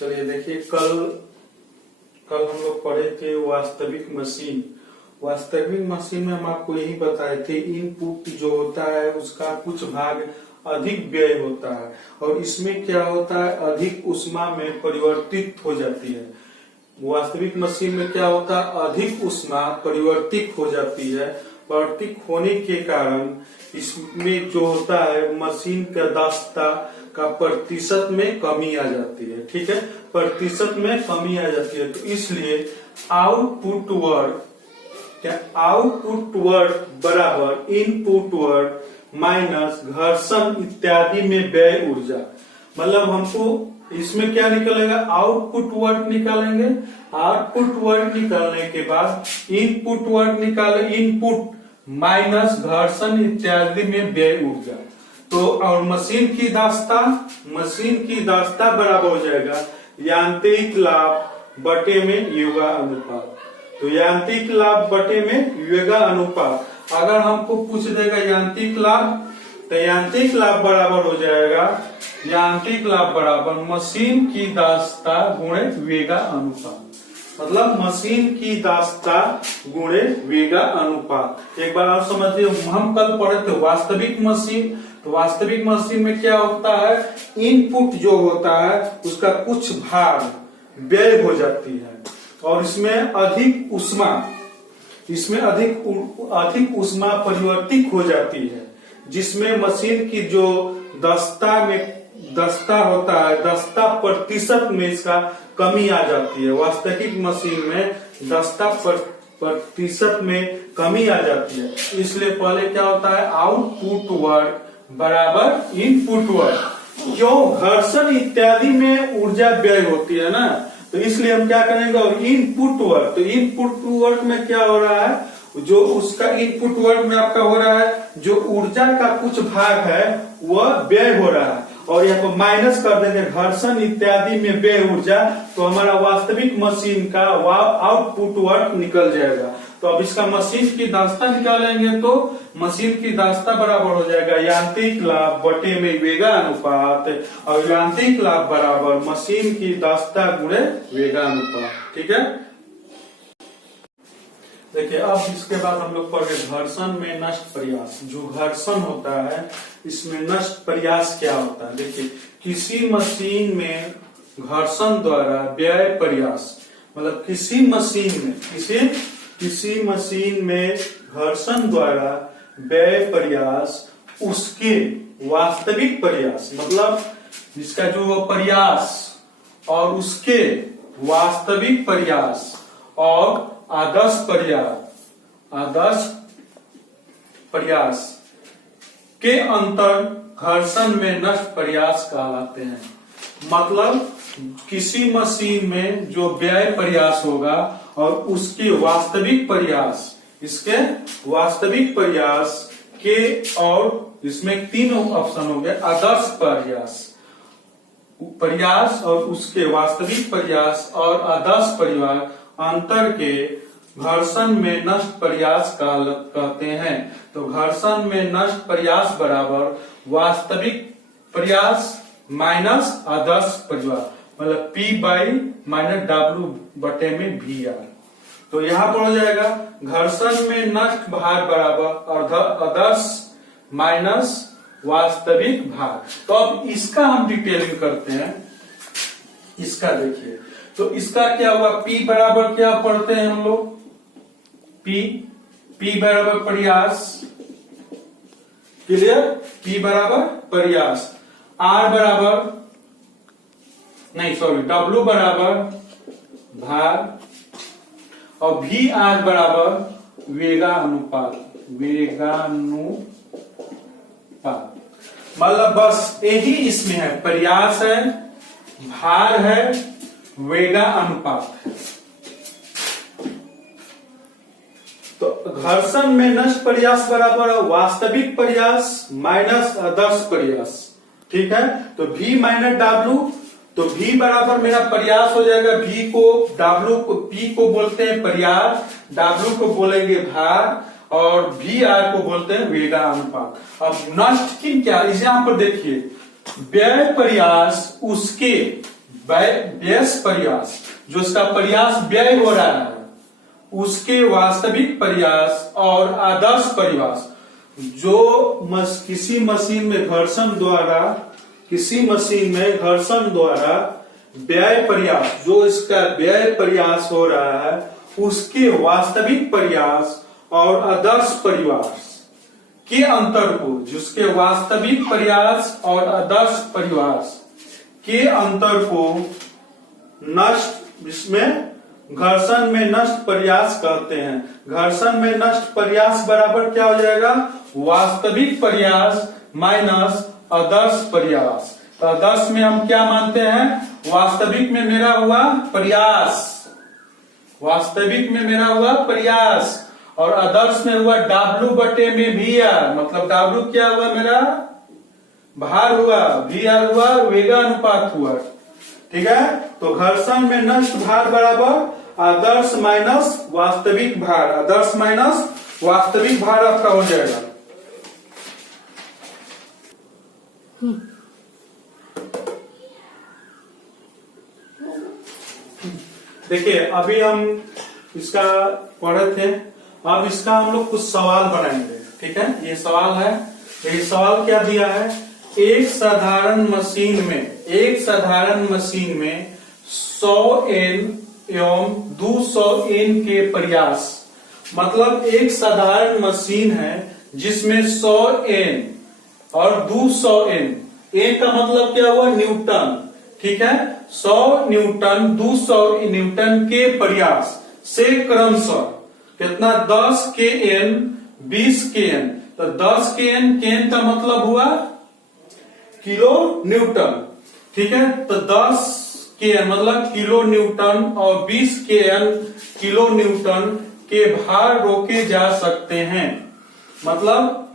चलिए देखिए, कल हम लोग पढ़े थे वास्तविक मशीन। वास्तविक मशीन में हम आपको यही बताए थे, इनपुट जो होता है उसका कुछ भाग अधिक व्यय होता है और इसमें क्या होता है, अधिक ऊष्मा में परिवर्तित हो जाती है। वास्तविक मशीन में क्या होता है, अधिक ऊष्मा परिवर्तित हो जाती है। परिवर्तित होने के कारण इसमें जो होता है मशीन का दक्षता का प्रतिशत में कमी आ जाती है। ठीक है, प्रतिशत में कमी आ जाती है, तो इसलिए आउटपुट वर्क बराबर इनपुट वर्क माइनस घर्षण इत्यादि में व्यय ऊर्जा। मतलब हमको इसमें क्या निकलेगा, आउटपुट वर्क निकालेंगे। आउटपुट वर्क निकालने के बाद इनपुट वर्क निकाले, इनपुट माइनस घर्षण इत्यादि में व्यय ऊर्जा। तो और मशीन की दक्षता बराबर हो जाएगा यांत्रिक लाभ बटे में युगा अनुपात। तो यांत्रिक लाभ बटे में युगा अनुपात अगर हमको पूछ देगा यांत्रिक लाभ, तो यांत्रिक लाभ बराबर हो जाएगा, यांत्रिक लाभ बराबर मशीन की दक्षता गुणे वेगा अनुपात। मतलब मशीन की दक्षता गुणे वेगा अनुपात। एक बार आप समझिए, हम कल पढ़े थे वास्तविक मशीन। तो वास्तविक मशीन में क्या होता है, इनपुट जो होता है उसका कुछ भाग व्यय हो जाती है और इसमें अधिक ऊष्मा परिवर्तित हो जाती है, जिसमें मशीन की जो दक्षता होता है, दक्षता प्रतिशत में इसका कमी आ जाती है। वास्तविक मशीन में दक्षता प्रतिशत में कमी आ जाती है। इसलिए पहले क्या होता है, आउटपुट वर्क बराबर इनपुट वर्क। क्यों, घर्षण इत्यादि में ऊर्जा व्यय होती है ना, तो इसलिए हम क्या करेंगे, और इनपुट वर्क। तो इनपुट वर्क में क्या हो रहा है, जो उसका इनपुट वर्क में आपका हो रहा है, जो ऊर्जा का कुछ भाग है वह व्यय हो रहा है, और यहाँ पर माइनस कर देंगे घर्षण इत्यादि में व्यय ऊर्जा, तो हमारा वास्तविक मशीन का आउटपुट वर्क निकल जाएगा। तो अब इसका मशीन की दक्षता निकालेंगे, तो मशीन की दक्षता बराबर हो जाएगा यांत्रिक लाभ बटे में वेगा अनुपात, और यांत्रिक लाभ बराबर मशीन की दक्षता गुणे वेगा अनुपात। ठीक है, देखिए अब इसके बाद हम लोग पढ़े घर्षण में नष्ट प्रयास। जो घर्षण होता है इसमें नष्ट प्रयास क्या होता है। देखिए, किसी मशीन में घर्षण द्वारा व्यय प्रयास, मतलब किसी मशीन में घर्षण द्वारा व्यय प्रयास उसके वास्तविक प्रयास, मतलब इसका जो प्रयास और उसके वास्तविक प्रयास और आदर्श प्रयास के अंतर घर्षण में नष्ट प्रयास कहलाते हैं। मतलब किसी मशीन में जो व्यय प्रयास होगा और उसके वास्तविक प्रयास, इसके वास्तविक प्रयास के, और इसमें तीन ऑप्शन हो गए, आदर्श प्रयास और उसके वास्तविक प्रयास और आदर्श प्रयास अंतर के घर्षण में नष्ट प्रयास कहते हैं। तो घर्षण में नष्ट प्रयास बराबर वास्तविक प्रयास माइनस आदर्श प्रयास, मतलब P/-W बटे में VR। तो यहाँ पर हो जाएगा घर्षण में नष्ट भार बराबर आदर्श माइनस वास्तविक भार। तो अब इसका हम डिटेलिंग करते हैं। इसका देखिए, तो इसका क्या हुआ, P बराबर क्या पढ़ते हैं हम लोग, P बराबर प्रयास, क्लियर, P बराबर प्रयास, W बराबर भार और VR बराबर वेगानुपात। मतलब बस यही इसमें है, प्रयास है, भार है, वेगा अनुपात है। तो घर्षण में नष्ट प्रयास बराबर वास्तविक प्रयास माइनस आदर्श प्रयास। ठीक है, तो V माइनस W, तो V बराबर मेरा प्रयास हो जाएगा, P को बोलते हैं प्रयास, W को बोलेंगे भार और VR को बोलते हैं वेगा अनुपात। अब नष्ट किन क्या, इसे यहां पर देखिए, व्यय प्रयास उसके व्यस्त प्रयास, जो इसका प्रयास व्यय हो रहा है उसके वास्तविक प्रयास और आदर्श प्रयास, जो किसी मशीन में घर्षण द्वारा व्यय प्रयास, जो इसका व्यय प्रयास हो रहा है उसके वास्तविक प्रयास और आदर्श प्रयास के अंतर को, जिसके वास्तविक प्रयास और आदर्श प्रयास के अंतर को नष्ट, इसमें घर्षण में नष्ट प्रयास कहते हैं। घर्षण में नष्ट प्रयास बराबर क्या हो जाएगा? वास्तविक प्रयास माइनस आदर्श प्रयास। तो आदर्श में हम क्या मानते हैं? वास्तविक में मेरा हुआ प्रयास, वास्तविक में मेरा हुआ प्रयास, और आदर्श में हुआ W बटे में VR, मतलब W क्या हुआ? मेरा भार हुआ, VR हुआ वेगानुपात हुआ। ठीक है, तो घर्षण में नष्ट भार बराबर आदर्श माइनस वास्तविक भार, आदर्श माइनस वास्तविक भार आपका हो जाएगा। देखिए अभी हम इसका पढ़े थे, अब इसका हम लोग कुछ सवाल बनाएंगे। ठीक है, ये सवाल है, ये सवाल क्या दिया है? एक साधारण मशीन में 100 N एवं 200 N के प्रयास, मतलब एक साधारण मशीन है जिसमें 100 N और 200 N, N का मतलब क्या हुआ? न्यूटन। ठीक है, 100 न्यूटन 200 न्यूटन के प्रयास से क्रमशः कितना? 10 kN 20 kN। तो 10 kN का मतलब हुआ किलो न्यूटन। ठीक है, तो 10 kN मतलब किलो न्यूटन और 20 kN किलो न्यूटन के भार रोके जा सकते हैं। मतलब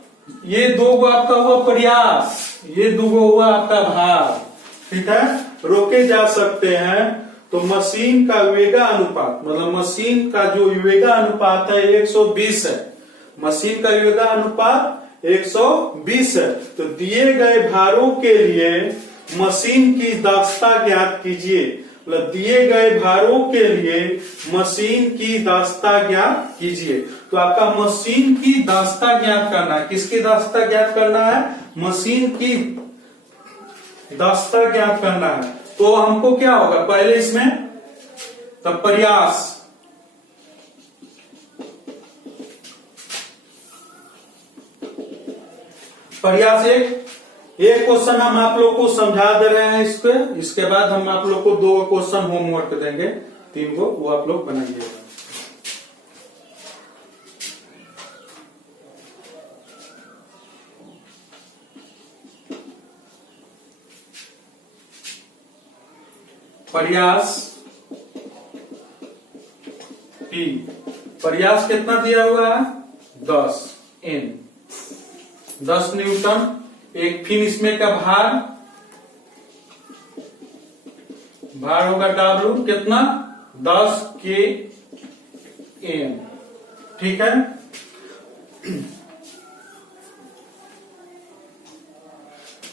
ये दो गो आपका हुआ प्रयास, ये दो गो हुआ आपका भार। ठीक है, रोके जा सकते हैं। तो मशीन का वेगा अनुपात, मतलब मशीन का जो वेगा अनुपात है 120 है, मशीन का वेगा अनुपात 120 है। तो दिए गए भारों के लिए मशीन की दक्षता ज्ञात कीजिए, मतलब दिए गए भारों के लिए मशीन की दक्षता ज्ञात कीजिए। तो आपका मशीन की दक्षता ज्ञात करना है। किसकी दक्षता ज्ञात करना है? मशीन की दक्षता ज्ञात करना है। तो हमको क्या होगा? पहले इसमें तब प्रयास, एक क्वेश्चन हम आप लोग को समझा दे रहे हैं इसके बाद हम आप लोग को 2 क्वेश्चन होमवर्क देंगे, 3 गो, वो आप लोग बनाइएगा। प्रयास P, प्रयास कितना दिया हुआ है? 10 N, 10 न्यूटन। एक फिर इसमें का भार होगा W कितना? 10 kN। ठीक है,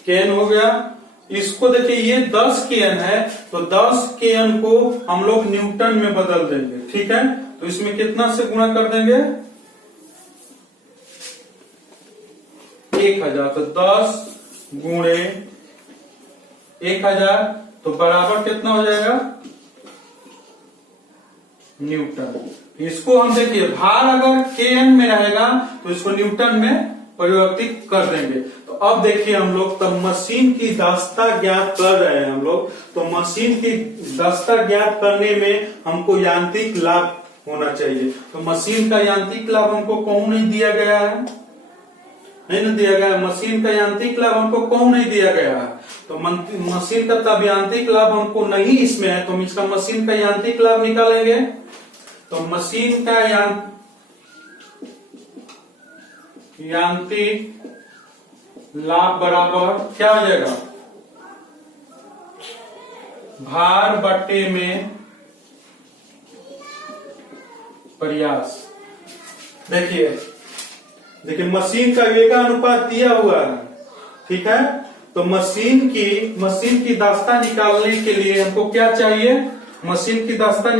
kN हो गया। इसको देखिए ये 10 kN है, तो 10 kN को हम लोग न्यूटन में बदल देंगे। ठीक है, तो इसमें कितना से गुणा कर देंगे? 1000, तो 10 गुणे 1000 तो बराबर कितना हो जाएगा? न्यूटन। इसको हम देखिए भार अगर kN में रहेगा तो इसको न्यूटन में परिवर्तित कर देंगे। तो अब देखिए हम लोग तब मशीन की दक्षता ज्ञात कर रहे हैं हम लोग। तो मशीन की दक्षता ज्ञात करने में हमको यांत्रिक लाभ होना चाहिए। तो मशीन का यांत्रिक लाभ हमको कौन नहीं दिया गया है? नहीं ना दिया गया। मशीन का यांत्रिक लाभ हमको कौन नहीं दिया गया है? तो मशीन का तब यांत्रिक लाभ हमको नहीं इसमें है, तो हम इसका मशीन का यांत्रिक लाभ निकालेंगे। तो मशीन का यांत्रिक लाभ बराबर क्या हो जाएगा? भार बटे में प्रयास। देखिए मशीन का वेगानुपात दिया हुआ है। ठीक है, तो मशीन की दास्ता निकालने के लिए हमको क्या चाहिए? मशीन की दास्ता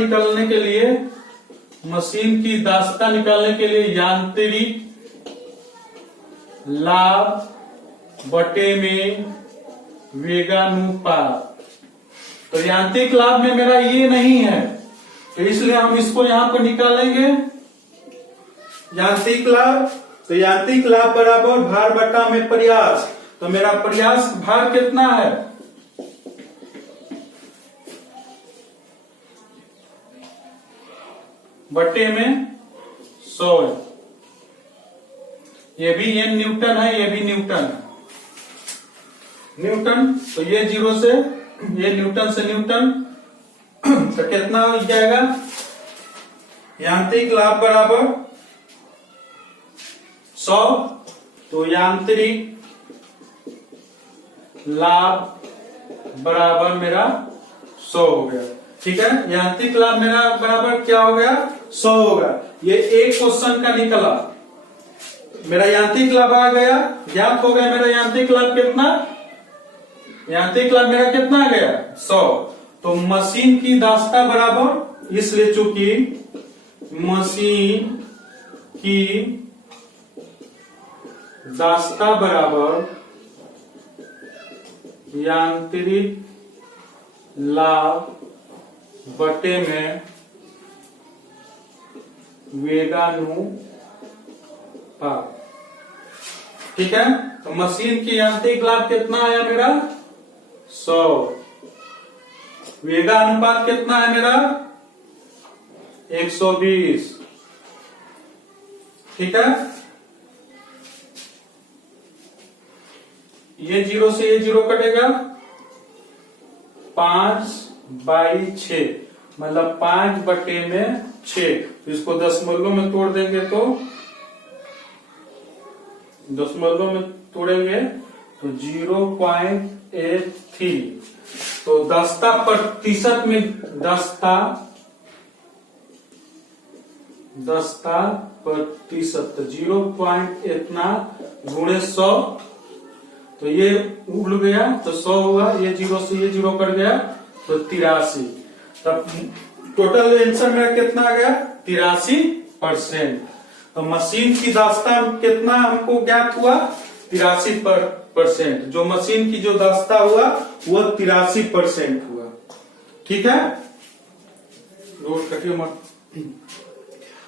निकालने के लिए यांत्रिक लाभ बटे में वेगानुपात। तो यांत्रिक लाभ में मेरा ये नहीं है, तो इसलिए हम इसको यहां पर निकालेंगे। यांत्रिक लाभ बराबर भार बटा में प्रयास। तो मेरा प्रयास भार कितना है? बटे में 100 है। ये भी n न्यूटन है, ये भी न्यूटन है। न्यूटन, तो ये जीरो से ये न्यूटन से न्यूटन तो कितना हो जाएगा? यांत्रिक लाभ बराबर 100। तो यांत्रिक लाभ बराबर मेरा 100 हो गया। ठीक है, यांत्रिक लाभ मेरा बराबर क्या हो गया? 100 होगा। ये एक क्वेश्चन का निकला, मेरा यांत्रिक लाभ आ गया, ज्ञात हो गया मेरा यांत्रिक लाभ कितना? यांत्रिक लाभ मेरा कितना आ गया? 100। तो मशीन की दास्ता बराबर, इसलिए चूंकि मशीन की दास्ता बराबर यांत्रिक लाभ बटे में वेगानुपात। ठीक है, तो मशीन की यांत्रिक लाभ कितना आया मेरा? 100। वेगानुपात कितना है मेरा? 120। ठीक है, ये जीरो से ये जीरो कटेगा, 5/6 मतलब 5 बटे में 6। तो इसको दशमलव में तोड़ देंगे, तो दशमलव में तोड़ेंगे तो 0.83। तो दास्ता प्रतिशत में दास्ता प्रतिशत 0 इतना गुणे 100। तो ये उड़ गया तो 100 हुआ, ये जीरो से ये जीरो कट गया तो 83। तब टोटल आंसर मेरा कितना आ गया? 83%। तो मशीन की दास्ता कितना हमको ज्ञात हुआ? 83%। जो मशीन की जो दास्ता हुआ वो 83% हुआ। ठीक है, रोड कटियो मत।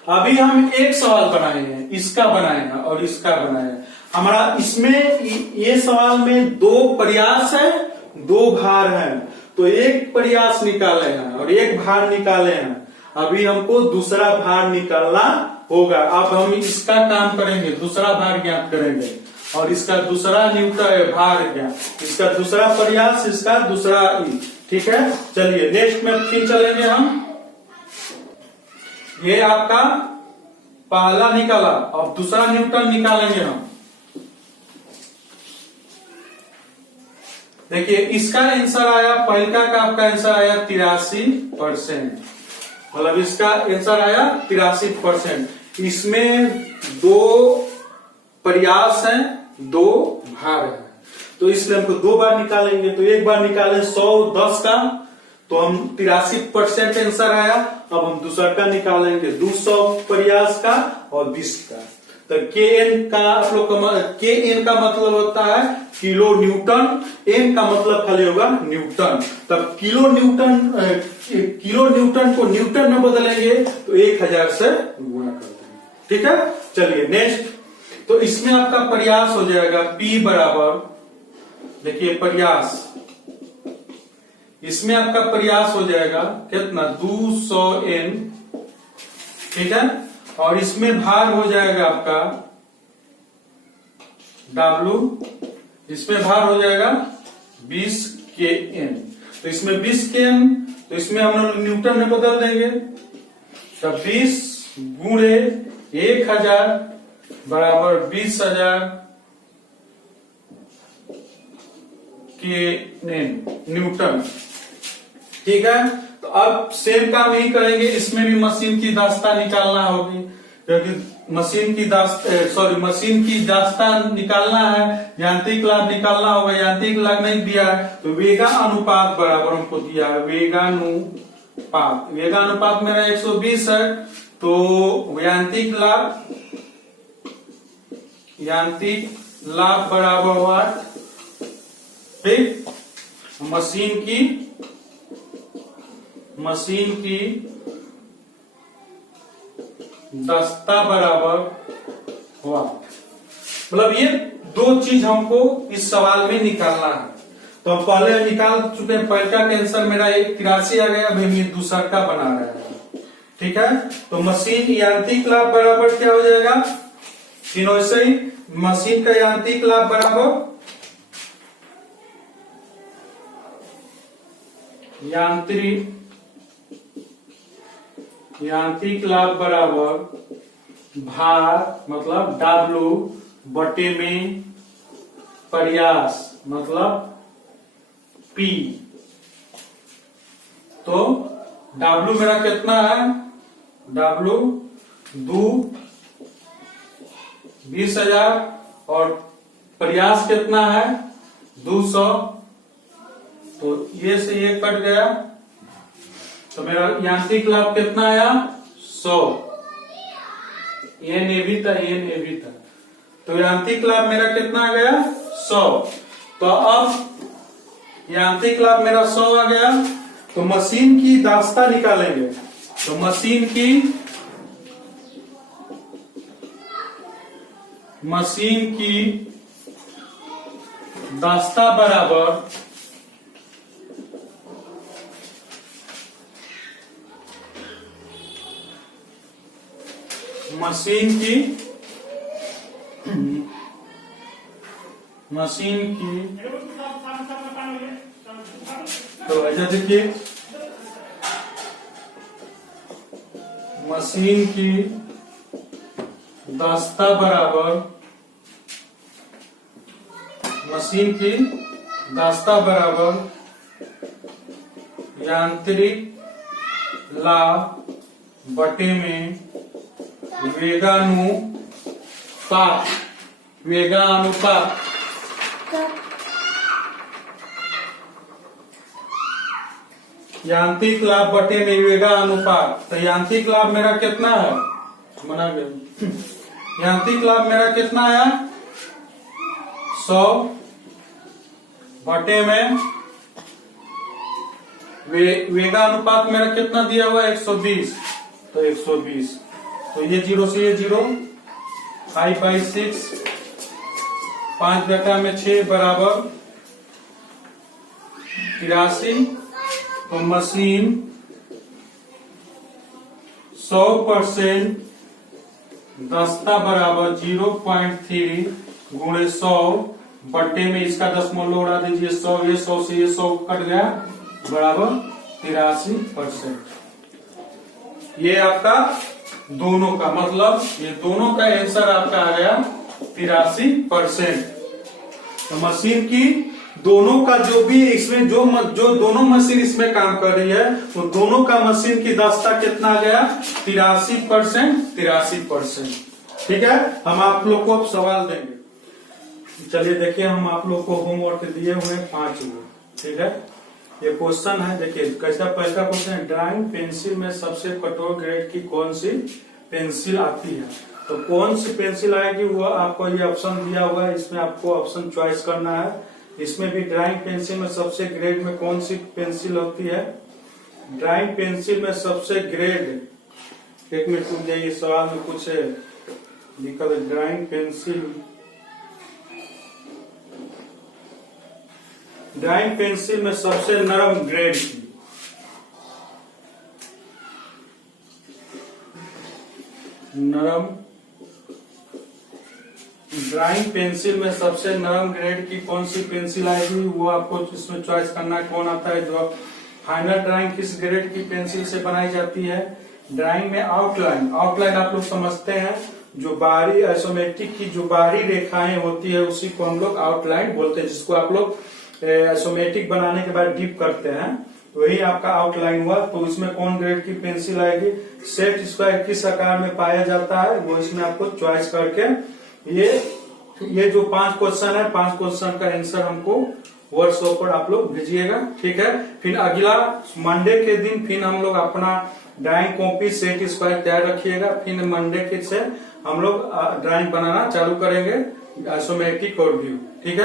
अभी हम एक सवाल बनाए हैं, इसका बनाए हैं और इसका बनाए हैं। हमारा इसमें ये सवाल में 2 प्रयास है, 2 भार हैं। तो एक प्रयास निकाले हैं और एक भार निकाले हैं। अभी हमको दूसरा भार निकालना होगा। अब हम इसका काम करेंगे, दूसरा भार ज्ञात करेंगे और इसका दूसरा न्यूटन भार ज्ञात, इसका दूसरा प्रयास, इसका दूसरा ई। ठीक है, चलिए नेक्स्ट में फिर चलेंगे हम। ये आपका पहला निकाला, अब दूसरा न्यूटन निकालेंगे हम। देखिए इसका आंसर आया, पहला का आपका आंसर आया 83%, मतलब इसका आंसर आया 83%। इसमें 2 प्रयास हैं, 2 भार हैं, तो इसलिए हमको 2 बार निकालेंगे। तो एक बार निकाले 110 का, तो हम 83% आंसर आया। अब हम दूसरा का निकालेंगे 200 प्रयास का और 20 का। तो Kn का आप लोग Kn का मतलब होता है किलो न्यूटन, n का मतलब खाली होगा न्यूटन। तब किलो न्यूटन को न्यूटन में बदलेंगे तो 1000 से गुणा कर देंगे। ठीक है, चलिए नेक्स्ट। तो इसमें आपका प्रयास हो जाएगा P बराबर, देखिए प्रयास, इसमें आपका प्रयास हो जाएगा कितना? 200N। ठीक है, और इसमें भार हो जाएगा आपका W, इसमें भार हो जाएगा 20 Kn। तो इसमें 20 Kn, तो इसमें हम लोग न्यूटन में बदल देंगे। तो 20 गुणे 1000 बराबर 20,000 Kn न्यूटन। ठीक है, तो अब सेम काम नहीं करेंगे, इसमें भी मशीन की दास्ता निकालना होगी, क्योंकि मशीन की मशीन की दास्ता निकालना है, यांत्रिक लाभ निकालना होगा, यांत्रिक लाभ नहीं दिया है तो वेगानुपात बराबर हमको दिया है वेगानुपात मेरा 120 है तो यांत्रिक लाभ बराबर हुआ ठीक मशीन की दस्ता बराबर हुआ। मतलब ये दो चीज हमको इस सवाल में निकालना है। तो हम पहले निकाल चुके हैं, पहले का आंसर मेरा 83 आ गया, अभी हम दूसरा का बना रहे हैं। ठीक है, तो मशीन यांत्रिक लाभ बराबर क्या हो जाएगा, तीनों ऐसे ही मशीन का यांत्रिक लाभ बराबर यांत्रिक लाभ बराबर भार मतलब W बटे में प्रयास मतलब P। तो W मेरा कितना है, W 20,000 और प्रयास कितना है 200, तो ये से ये कट गया तो मेरा यांत्रिक लाभ कितना आया 100। ये भी था तो यांत्रिक लाभ मेरा कितना आ गया 100। तो अब यांत्रिक लाभ मेरा 100 आ गया, तो मशीन की दास्ता निकालेंगे। तो मशीन की दास्ता बराबर मशीन की तो ऐसा देखिए, मशीन की दास्ता बराबर यांत्रिक लाभ बटे में वेगानुपात यांत्रिक लाभ बटे में वेगानुपात। तो यांत्रिक लाभ मेरा कितना है, मना गया, यांत्रिक लाभ मेरा कितना है 100 बटे में वेगानुपात मेरा कितना दिया हुआ है 120, तो 120, तो ये 0 से ये 0, 5/6, 5 बटा में 6 बराबर 83। तो मशीन 100% दस्ता बराबर 0.3 गुणे 100 बटे में इसका दशमलव उड़ा दीजिए 100, ये 100 से ये 100 कट गया बराबर 83%। ये आपका दोनों का मतलब ये दोनों का आंसर आपका आ गया 83%। तो मशीन की दोनों का जो भी इसमें जो दोनों मशीन इसमें काम कर रही है वो दोनों का मशीन की दस्ता कितना आ गया 83%। ठीक है, हम आप लोग को अब सवाल देंगे। चलिए देखिए, हम आप लोग को होमवर्क दिए हुए हैं 5 गो। ठीक है, ये क्वेश्चन है, देखिए कैसा। पहला क्वेश्चन है, ड्राइंग पेंसिल में सबसे कठोर ग्रेड की कौन सी पेंसिल आती है। तो कौन सी पेंसिल आएगी वो आपको ये ऑप्शन दिया हुआ है, इसमें आपको ऑप्शन चॉइस करना है। इसमें भी ड्राइंग पेंसिल में सबसे ग्रेड में कौन सी पेंसिल होती है, ड्राइंग पेंसिल में सबसे ग्रेड, एक मिनट रुक जाइए, सवाल में कुछ है लिखा है, ड्राइंग पेंसिल में सबसे नरम ग्रेड की, ड्राइंग पेंसिल में सबसे नरम ग्रेड की कौन सी पेंसिल आएगी वो आपको इसमें चॉइस करना है। कौन आता है जो फाइनल ड्राइंग किस ग्रेड की पेंसिल से बनाई जाती है। ड्राइंग में आउटलाइन आप लोग समझते हैं, जो बाहरी आइसोमेट्रिक की जो बाहरी रेखाएं होती है उसी को हम लोग आउटलाइन बोलते हैं, जिसको आप लोग आइसोमेट्रिक बनाने के बाद डिप करते हैं वही आपका आउटलाइन हुआ। तो इसमें कौन ग्रेड की पेंसिल आएगी, सेट स्क्वायर किस आकार में पाया जाता है, वो इसमें आपको चॉइस करके ये जो 5 क्वेश्चन है, 5 क्वेश्चन का आंसर हमको व्हाट्सएप पर आप लोग भेजिएगा। ठीक है, फिर अगला मंडे के दिन फिर हम लोग अपना ड्राइंग कॉपी सेट स्क्वायर तैयार रखिएगा। फिर मंडे के से हम लोग ड्राइंग बनाना चालू करेंगे, आइसोमेट्रिक और व्यू। ठीक है।